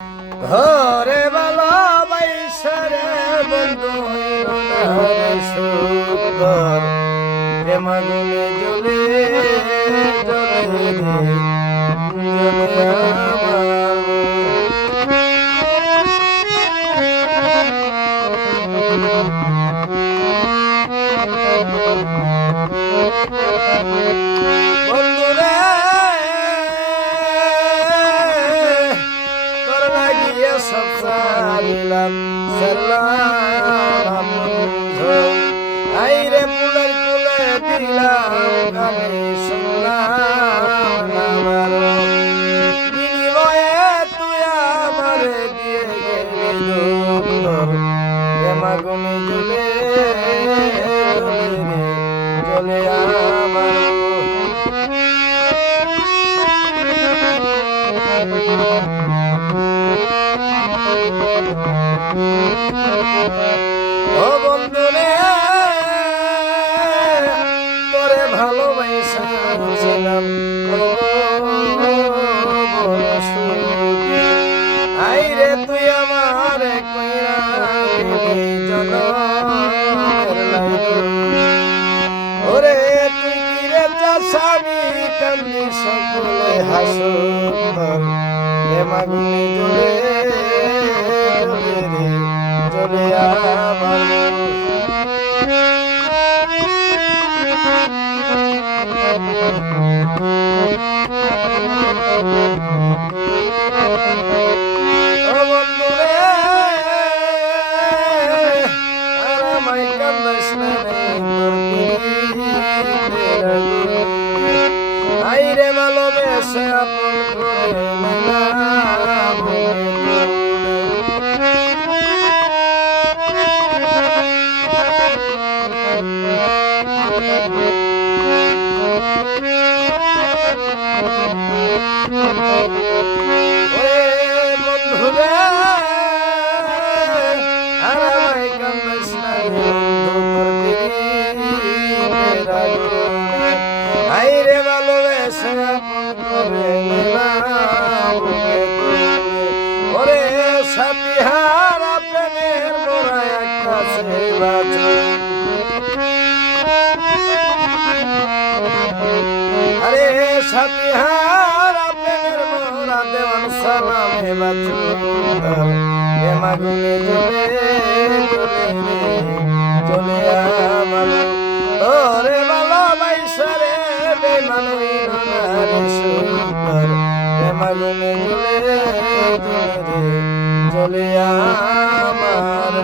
ঘরে ভালোবাইসারে বন্ধু হইল না রে সুন্দর প্রেমাগুনে জ্বলে জ্বলে জ্বলে বন্ধুরে তোর লাগিয়ে সব সারিলাম সারলাম বন্ধু আইরে ফুলের কুলে দিলাম গানে শুনলাম আমার বিনিময়ে তুই আমারে দিয়ে গেলি দুঃখ প্রেমাগুনে জ্বলে জ্বলে জ্বলে আমার ও বন্ধুরে তোরে ভালোবাসছিলাম আইরে তুই আমার কইরা দিলি জনমের লাইগো ওরে তুই কি রে চাষাবি কান্দি সকলে হাসো প্রেমাগুনে জ্বলে জ্বলে রে জ্বলে আমার ও বন্ধুরে আর আমায় কান্দাস না রে তোর পিরিতের আগুনে আইরে ভালোবেসে আপন করে নিলাম ওরে বন্ধুরে আর আমায় কান্দাস না রে তোর পিরিতের আগুনে আইরে ভালোবেসে আপন করে নিলাম ওরে সাথী হারা প্রেমের মোরা একটা বাঁচো আরে সাথী হারা প্রেমের মোরা দেওয়ান সালামে বাঁচো প্রেমাগুনে জ্বলে জ্বলে জ্বলে আমার ওরে ভালোবাইসারে বেমান হইল না রে সুন্দর প্রেমাগুনে জ্বলে জ্বলে জ্বলে আমার